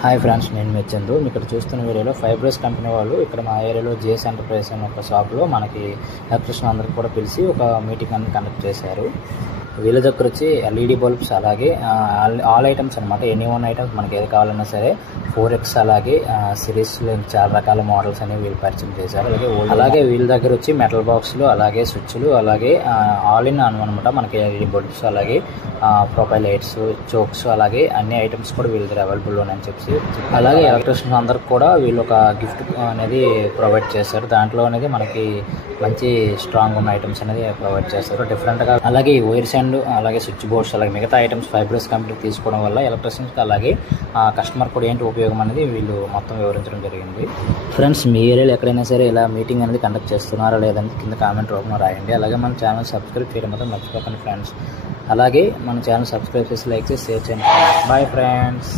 Hi friends, నేను మీ చందు. ఇక్కడ చూస్తున్న వీడియోలో ఫైబ్రస్ కంపెనీ వాళ్ళు ఇక్కడ మా ఏరియాలో జేఎస్ ఎంటర్ప్రైజ్ అనే ఒక షాప్లో మనకి ఎలక్ట్రీషియన్ అందరికి కూడా పిలిచి ఒక మీటింగ్ అనేది కండక్ట్ చేశారు. వీళ్ళ దగ్గర వచ్చి ఎల్ఈడి బల్బ్స్, అలాగే ఆల్ ఐటమ్స్ అనమాట. ఎనీ వన్ ఐటమ్స్ మనకి ఏది కావాలన్నా సరే 4X అలాగే సిరీస్లో చాలా రకాల మోడల్స్ అనేవి వీళ్ళు పరిచయం చేశారు. అలాగే వీళ్ళ దగ్గర వచ్చి మెటల్ బాక్స్లు, అలాగే స్విచ్లు, అలాగే ఆల్ ఇన్ అనమాట. మనకి ఎల్ఈడి బల్బ్స్, అలాగే ప్రొఫైల్ లైట్స్, చోక్స్, అలాగే అన్ని ఐటమ్స్ కూడా వీళ్ళ దగ్గర అవైలబుల్ ఉన్నాయని చెప్పి. అలాగే ఎలక్ట్రీషియన్స్ అందరికి కూడా వీళ్ళు ఒక గిఫ్ట్ అనేది ప్రొవైడ్ చేశారు. దాంట్లో అనేది మనకి మంచి స్ట్రాంగ్ ఉన్న ఐటమ్స్ అనేది ప్రొవైడ్ చేస్తారు డిఫరెంట్గా. అలాగే వైర్స్ అండ్ అలాగే స్విచ్ బోర్డ్స్, అలాగే మిగతా ఐటమ్స్ ఫైబ్రస్ కంపెనీ తీసుకోవడం వల్ల ఎలక్ట్రీషియన్స్కి అలాగే కస్టమర్ కూడా ఏంటి ఉపయోగం అనేది వీళ్ళు మొత్తం వివరించడం జరిగింది. ఫ్రెండ్స్, మీ ఏరియాలో ఎక్కడైనా సరే ఇలా మీటింగ్ అనేది కండక్ట్ చేస్తున్నారా లేదంటే కింద కామెంట్ రూపంలో రాయండి. అలాగే మన ఛానల్ సబ్స్క్రైబ్ చేయడం మాత్రం మర్చిపోకండి ఫ్రెండ్స్. అలాగే మన ఛానల్ సబ్స్క్రైబ్ చేసి లైక్ చేసి షేర్ చేయండి. Bye friends.